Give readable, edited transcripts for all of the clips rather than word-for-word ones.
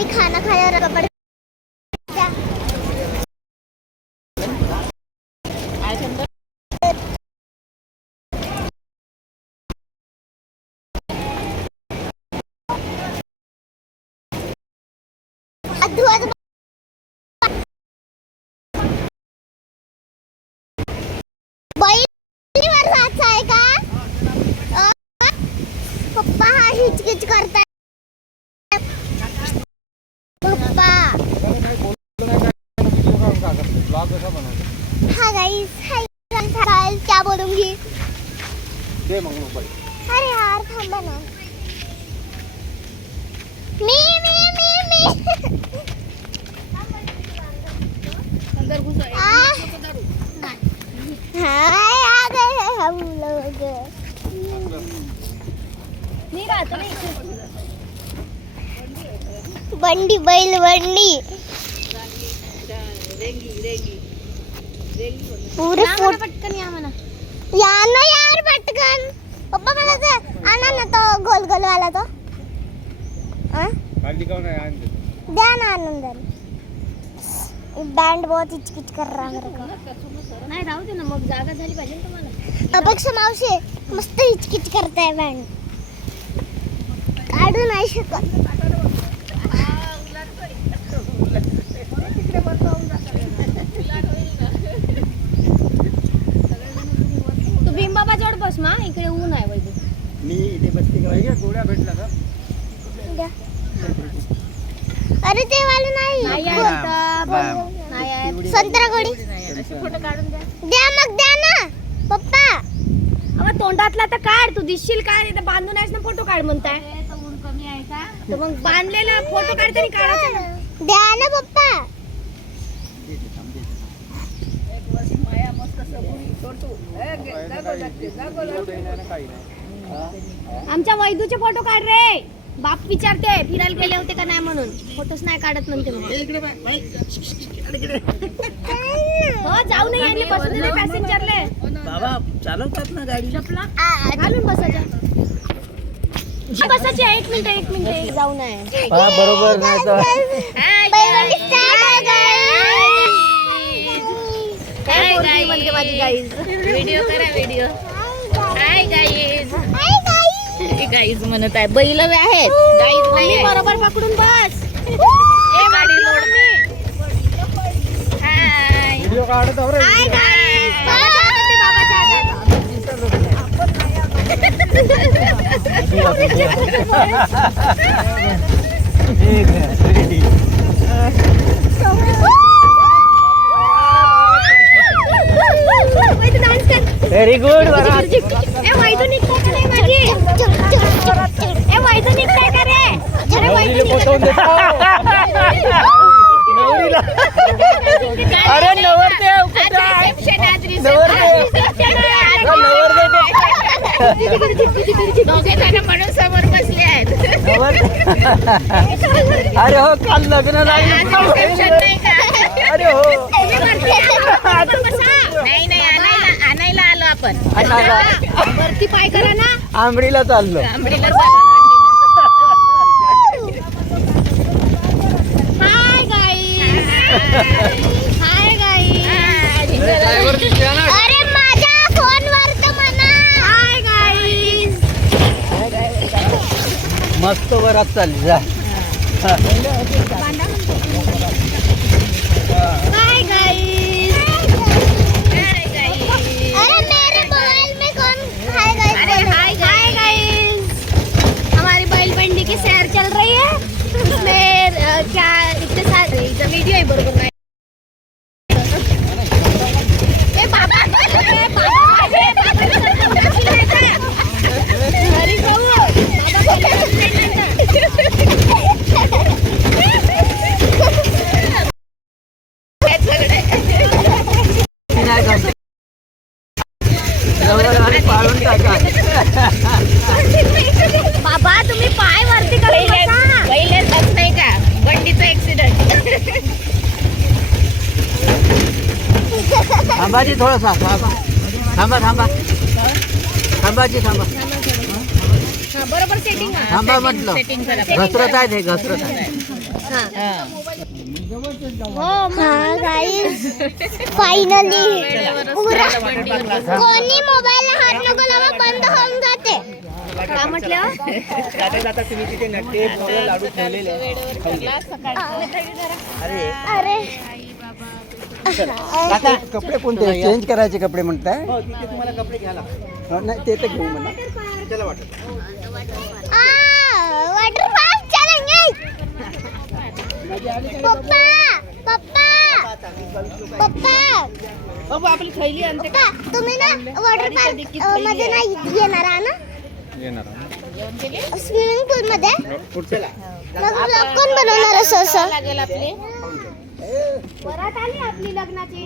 कभी खाना खाया और रबड़ आहे का पप्पा हा हिचकिच करताय पप्पा हाँ गाइस क्या बोलूंगी अरे यार थांबा ना मी अंदर घुसो हाय आ गए हैं हम लोग नहीं राहत नाही बंडी बैल बंडी पूरे पटकन या म्हणा या ना यार पटकन पप्पा मला ते आणा ना तो गोल गोल वाला तो द्या ना आनंदन बैंड बहुत हिचकिच कर रहा मेरे को नाही राहू दे ना मग जागा झाली पाहिजे ना तुम्हाला अपेक्षा मावशी मस्त हिचकिच करताय बैंड काढू नाही शकत तू भीमबाबा जोड बस मा इकडे ऊन आहे वैद्य मी इथे बसते का गोळ्या भेटला का द्या. अरे ते वाले नाही नाही संत्रा गोळी फोटो काढून द्या द्या मग द्या ना पप्पा अगं तोंडातला तर काढ तू दिसशील काय इथे बांधून आहेस ना फोटो काढ म्हणताय ऊन कमी आहे का तर मग बांधलेला फोटो काढ तरी काढायचा ना द्या ना पप्पा आमच्या वैदूचे फोटो काढ रे बाप विचारते फिरायला गेले होते का नाही म्हणून फोटोच नाही काढत म्हणते हो जाऊ नाही यांनी बसू दे पॅसेंजरले बाबा चालवतात ना गाडी चपला घालून बसायच्या बसायची 1 मिनिट जाऊ नये बरोबर नाही तर हाय गाईज माझी गाईज व्हिडिओ करा व्हिडिओ हाय गाईज गाईज म्हणत आहे बैल आहेत गाईज नाही बरोबर पकडून बस ए गाडी मोड हाय व्हिडिओ काढत आहो रे हाय गाईज व्हेरी गुड ए वैदू निघताय का नाही माझी ए वैदू निघताय का रे अरे वैदू अरे नवरदेव दोघे जण म्हणून समोर बसले आहेत अरे हो काल लग्न नाही अरे हो नाही आणायला आलो आपण वरती पाय करा ना आंबरीला चाललो आंबरीला हाय गाईज हाय गाईज अरे माझ्या फोनवर तर म्हणा हाय गाईज मस्त वरात चालली जा हाय गाईज अरे मेरे मोबाइल में कौन हाय गाइस हाय गाइस हमारी बैल बंडी की सैर चल रही है उसमें क्या इतने सारे वीडियो है बरोबर नाही ए बाबा हरी भाऊ पाळून टाका बाबा तुम्ही पाय वरती करून बसा पहिले बस नाही का बंडीचा ऍक्सिडेंट थांबाजी थोडासा थांबा थांबाजी थांबा बरोबर सेटिंग थांबा म्हटलं घसरत आहे ते घसरत आहे हाँ गाइस फायनली कोणी मोबाईल हात नको लावा बंद होऊन जाते. काय म्हटलं? जाता जाता तुम्ही तिथे नट्टे पोहे लाडू ठेवलेले अरे आता कपडे कोणते चेंज करायचे कपडे म्हणताय? हो तिथे तुम्हाला कपडे घ्यायला नाही ते तर घेऊ म्हणा. त्याला वाटत वाटर पार्क चलेंगे. पप्पा पप्पा पप्पा बाबू आपली थैली आणते पप्पा तुम्ही ना वॉटर पार्क मध्ये नाही येणार ना? स्विमिंग पूल मध्ये चला मग vlog कोण बनवणार असं लागेल आपले वरात आली आपली लग्नाची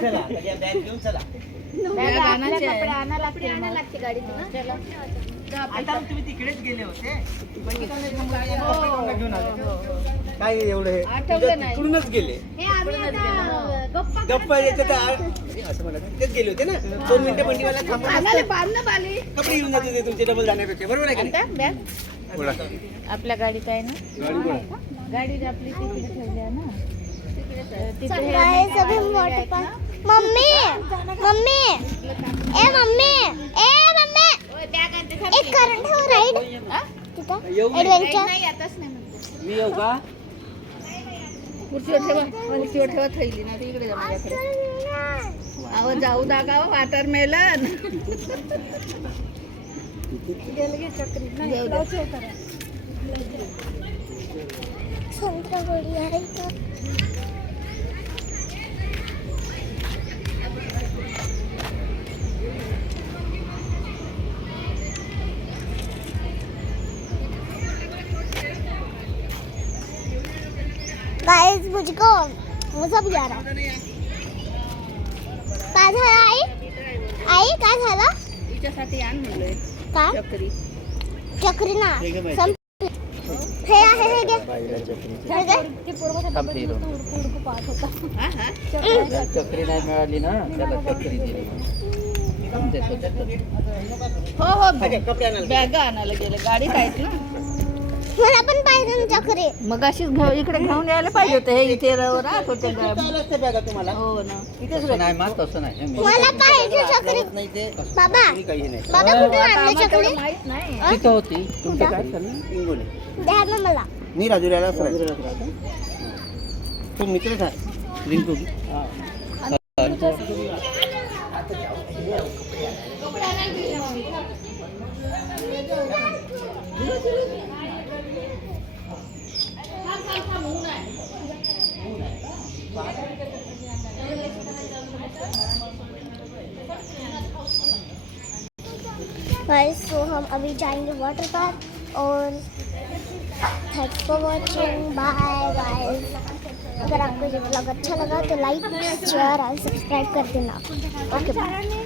चला या बॅग घेऊन चला. आता तुम्ही तिकडेच गेले होते घेऊन आले काय एवढं हे तिकडूनच गेले गप्पा याच्यात असं म्हणत तेच गेले होते ना 2 मिनिटं बंडीवाला थांबून कपडे घेऊन जात होते तुमचे डबल जाण्यापेक्षा बरोबर आहे का नाही? आपल्या गाडीत आहे ना गाडी आपली तिकडे ठेवली आहे ना Guys, अभी हम वाटर पार्क मम्मी मम्मी ए मम्मी बॅग आणते एक करंट हो राईड तिथं एडवेंचर मी येऊ का खुर्चीवर ठेवा थैली ना इकडे जा माझ्याकडे. अहो जाऊ दागा वॉटरमेलन संत्रगोळी आहे इथं. गाइस मुझे भी आ रहा है. काय झालं आई काय झालं? तिच्यासाठी आण म्हणलोय काय चक्री चक्री ना हे आहे हे घे हे घे. चक्री नाही मिळाली ना त्याला चक्री दिली. हो कपडे आणायला बॅग आणायला गेले गाडीत आहेत ना. मला पण पाहिजे ना चक्री. मग अशीच इकडे घेऊन यायला पाहिजे होते हे इथे राहत होते बॅगा तुम्हाला हो ना तसं नाही मात तसं नाही. मला पाहिजे चक्री. नाही ते बाबा काही नाही बाबा कुठून आणली आम्हाला चक्री? तेवढं माहित नाही तिथं होती. तुमचं काय चाललं इंगोले द्या ना मला. मी राजुऱ्याला तो मित्रच आहे रिंकू गाइस तो हम अभी जाएंगे वाटर पार्क और thanks for watching bye guys. अगर आपको ये ब्लॉग अच्छा लगा तो लाइक शेयर और सब्सक्राइब कर देना. Okay bye.